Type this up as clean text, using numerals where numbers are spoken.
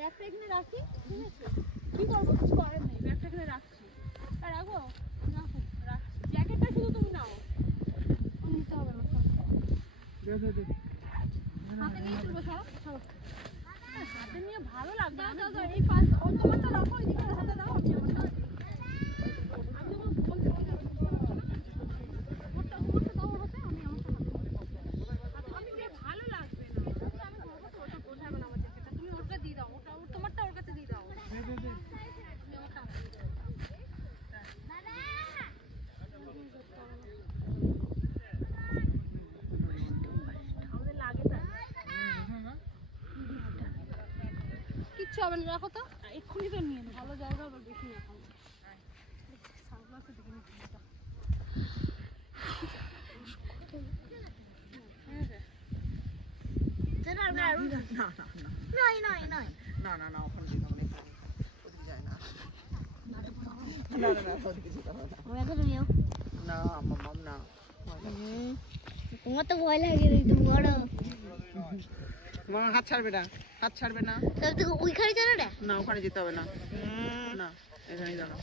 ব্যাগটা এখানে রাখি, ঠিক আছে? কি করবো, কিছু করার নেই, ব্যাগটা এখানে রাখছি। আর রাখবো, রাখো, রাখছি। জ্যাকেটটা শুধু তুমি নাও, নিতে হবে না। হাতে নিয়ে তুলবো, সব হাতে নিয়ে ভালো লাগবে। এই পাশ তোমারটা রাখো, এদিকে হাতে দাও, আমি আমারটা কিচ্ছু হবে না, রাখো তো। এক্ষুনি তো নিয়ে ভালো জায়গা আবার দেখি এখন সানগ্লাসে দেখে নিচ্ছি। তোমার তো ভয় লাগে বড় হাত ছাড়বে না, হাত ছাড়বে না। ওইখানে চলো না, ওখানে যেতে হবে না, না এখানেই দাঁড়াও।